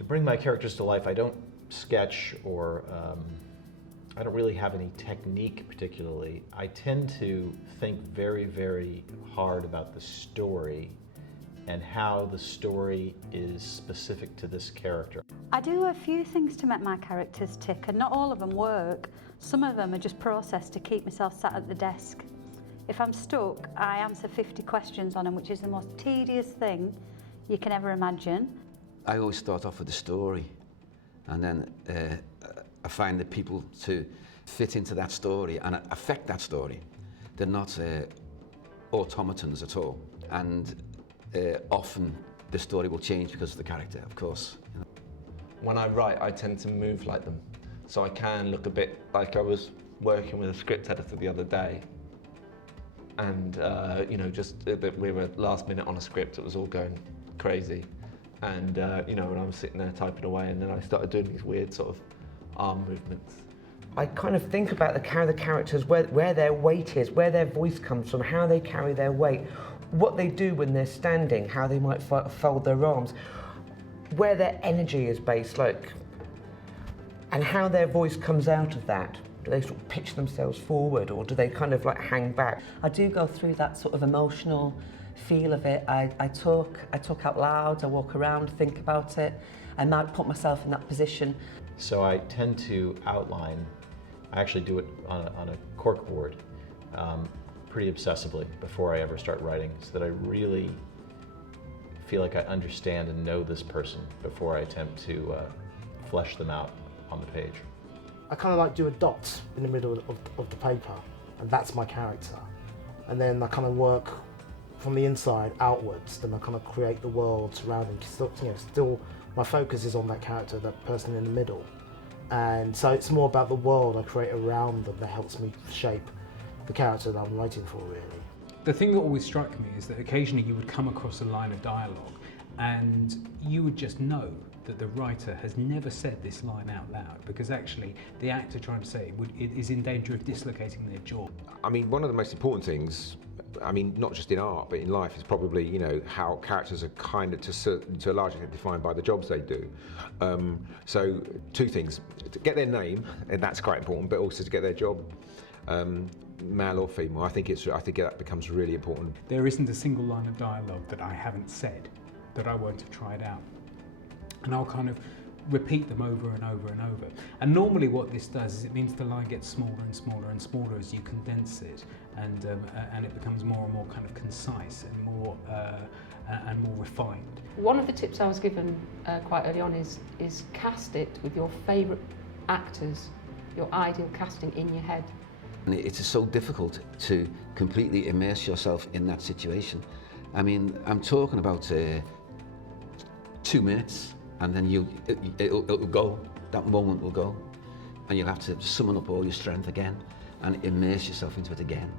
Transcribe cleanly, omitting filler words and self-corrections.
To bring my characters to life, I don't sketch or I don't really have any technique particularly. I tend to think very, very hard about the story and how the story is specific to this character. I do a few things to make my characters tick, and not all of them work. Some of them are just processed to keep myself sat at the desk. If I'm stuck, I answer 50 questions on them, which is the most tedious thing you can ever imagine. I always start off with the story, and then I find the people to fit into that story and affect that story. They're not automatons at all, and often the story will change because of the character, of course. You know. When I write, I tend to move like them, so I can look a bit like I was working with a script editor the other day, and you know, just we were last minute on a script, it was all going crazy. And you know, when I was sitting there typing away, and then I started doing these weird sort of arm movements. I kind of think about the characters, where their weight is, where their voice comes from, how they carry their weight, what they do when they're standing, how they might fold their arms, where their energy is based, like, and how their voice comes out of that. Do they sort of pitch themselves forward, or do they kind of like hang back? I do go through that sort of emotional feel of it. I talk out loud, I walk around, think about it. I might put myself in that position. So I tend to outline, I actually do it on a cork board pretty obsessively before I ever start writing, so that I really feel like I understand and know this person before I attempt to flesh them out on the page. I kind of like do a dot in the middle of the paper, and that's my character. And then I kind of work from the inside outwards, then I kind of create the world surrounding. Still, you know, still my focus is on that character, that person in the middle. And so it's more about the world I create around them that helps me shape the character that I'm writing for, really. The thing that always struck me is that occasionally you would come across a line of dialogue and you would just know that the writer has never said this line out loud, because actually the actor trying to say it is in danger of dislocating their jaw. I mean, one of the most important things, I mean, not just in art, but in life, is probably, you know, how characters are kind of to a large extent defined by the jobs they do. So two things: to get their name, and that's quite important, but also to get their job, male or female. I think that becomes really important. There isn't a single line of dialogue that I haven't said that I won't have tried out, and I'll kind of repeat them over and over and over. And normally what this does is it means the line gets smaller and smaller and smaller as you condense it, and it becomes more and more kind of concise and more refined. One of the tips I was given quite early on is cast it with your favourite actors, your ideal casting in your head. And it is so difficult to completely immerse yourself in that situation. I mean, I'm talking about 2 minutes, and then it'll go, that moment will go, and you'll have to summon up all your strength again and immerse yourself into it again.